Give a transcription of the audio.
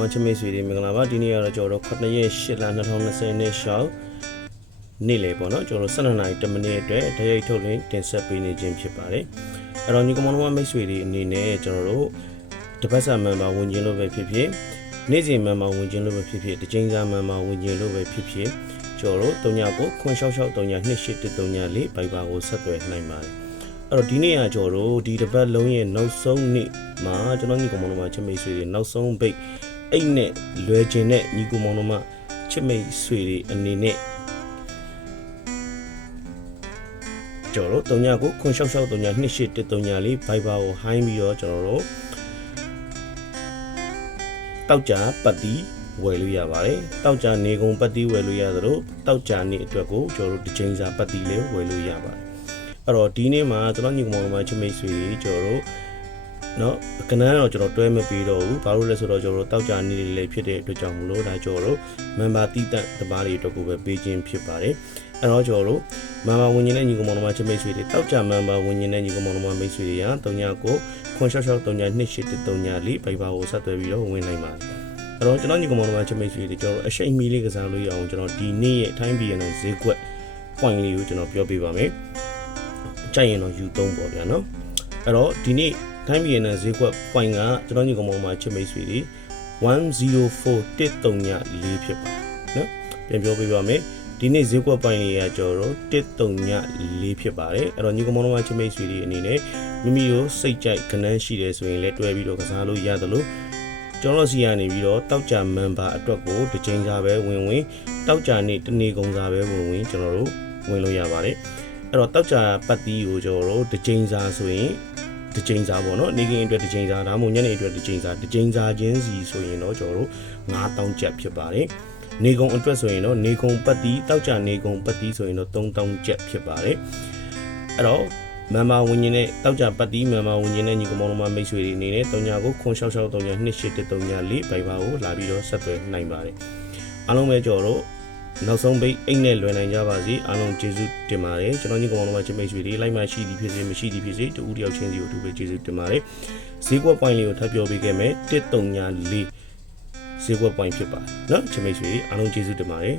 မချမေးဆွေတွေမင်္ဂလာပါဒီနေ့ကတော့ကျွန်တော်တို့9ရက်8လ2020နှစ်ရှောင်းနေ့လေပေါ့နော်ကျွန်တော်တို့12နာရီ10မိနစ်အတွက်တရိုက်ထုတ်လင်းတင်ဆက်ပေးနေခြင်းဖြစ်ပါတယ်အဲ့တော့ညီကောင်တို့မိတ်ဆွေတွေအနေနဲ့ကျွန်တော်တို့တပတ်စာမန်ပါဝင်ခြင်းလို့ပဲဖြစ်ဖြစ်နေ့စဉ်မန်ပါဝင်ခြင်းလို့ပဲဖြစ်ဖြစ်တစ်ချိန်စာမန်ပါဝင်ခြင်းလို့ပဲဖြစ်ဖြစ်ကျွန်တော်တို့3ညကို966 3ည2813ည4 Viber ကိုဆက်သွယ်နိုင်ပါတယ်အဲ့တော့ဒီနေ့ကကျွန်တော်တို့ဒီတပတ်လုံးရဲ့နောက်ဆုံးနေ့မှာကျွန်တော်ညီကောင်တို့ချမေးဆွေတွေနောက်ဆုံးပိတ်အိတ်နဲ့လွယ်ခြင်းနဲ့ညီကောင်တို့ချမေးဆွေတွေအနေနဲ့ကျွန်တော်တို့3ညကို966 3ည2813ည4 Viber ကိုဟိုင်းပြီးတော့ကျွန်တော်တို့တောက်ကြပတ်တီးဝယ်လို့ရပါတယ်တောက်ကြနေကုန်ပတ်တီးဝယ်လို့ရသလိုတောက်ကြနေအတွက်ကိုကျွန်တော်တို့တစ်ချိန်စာပတ်တီးလေးဝယ်လို့ရပါတယ်အဲ့တော့ဒီနေ့မှာကျွန်တော်ညီကောင်တို့ချမေးဆွေတွေကျွန်တော်တို့နော်ကနန်းတော့ကျွန်တော်တွဲမပြီးတော့ဘူးဘာလို့လဲဆိုတော့ကျွန်တော်တို့တောက်ကြနေလေးဖြစ်တဲ့အတွက်ကြောင့်မလို့ဒါကျွန်တော်တို့မန်ပါတီးတန့်တပားတွေအတွက်ကိုပဲပေးခြင်းဖြစ်ပါတယ်အဲ့တော့ကျွန်တော်တို့မန်ပါဝင်ရင်တဲ့ညီကောင်တို့ချမေးဆွေတွေတောက်ကြမန်ပါဝင်ရင်တဲ့ညီကောင်တို့မိတ်ဆွေတွေက3ညကို966 3ည2813ည4 Viber ကိုဆက်သွယ်ပြီးတော့ဝင်နိုင်ပါတယ်အဲ့တော့ကျွန်တော်ညီကောင်တို့ချမေးဆွေတွေကျွန်တော်အရှိန်မီလေးကစားလို့ရအောင်ကျွန်တော်ဒီနေ့ရဲ့ time BNN ဈေးကွက် point လေးကိုကျွန်တော်ပြောပြပါမယ်ကြိုက်ရင်တော့ U3 ပေါ့ဗျာနော်အဲ့တော့ဒီနေ့ time BNN ဈေးကွက် point ကကျွန်တော်ညီကောင်တို့ချမေးဆွေတွေ104134ဖြစ်ပါတယ်နော်ပြန်ပြောပြပါမယ်ဒီနေ့ဈေးကွက်ပိုင်းလေးကကျွန်တော်တို့134ဖြစ်ပါတယ်အဲ့တော့ညီကောင်တို့ချမေးဆွေတွေအနေနဲ့မိမိတို့စိတ်ကြိုက်ကနန်းရှိတယ်ဆိုရင်လည်းတွဲပြီးတော့ကစားလို့ရတယ်လို့ကျွန်တော်စီကနေပြီးတော့တောက်ကြမန်ပါအတွက်ကိုတစ်ချိန်စာပဲဝင်တောက်ကြနေတနေ့ကုန်စာပဲဝင်ကျွန်တော်တို့ဝင်လို့ရပါတယ်အဲ့တော့တောက်ကြပတ်တီးကိုကျွန်တော်တို့တစ်ချိန်စာဆိုရင်တစ်ချိန်စာပေါ့နော်နေ့ကင်းအတွက်တစ်ချိန်စာဒါမှမဟုတ်ညနေအတွက်တစ်ချိန်စာချင်းစီဆိုရင်တော့ကျွန်တော်တို့9000ကျပ်ဖြစ်ပါတယ်နေကုံအတွက်ဆိုရင်တော့နေကုံပတ်တီးတောက်ကြနေကုံပတ်တီးဆိုရင်တော့3000ကျပ်ဖြစ်ပါတယ်အဲ့တော့မန်မာဝင်ရင်နဲ့တောက်ကြပတ်တီးမန်မာဝင်ရင်နဲ့ညီကောင်တို့မိတ်ဆွေတွေအနေနဲ့3ညကို966 3ည2813ည4 Viber ကိုလာပြီးတော့ဆက်သွယ်နိုင်ပါတယ်အားလုံးပဲကြော်တော့နောက်ဆုံးပိတ်အိတ်နဲ့လွယ်နိုင်ကြပါစေအားလုံးကျေးဇူးတင်ပါတယ်ကျွန်တော်ညီကောင်တို့ချမိတ်ဆွေတွေလိုက်မှရှိသည်ဖြစ်စေမရှိသည်ဖြစ်စေတူဦးတယောက်ချင်းစီကိုအထူးပဲကျေးဇူးတင်ပါတယ်ဈေးကွက်ပိုင်းလေးကိုထပ်ပြောပေးခဲ့မယ်13ည4ဈေးကွက်ပိုင်းဖြစ်ပါတယ်เนาะချမိတ်ဆွေအားလုံးကျေးဇူးတင်ပါတယ်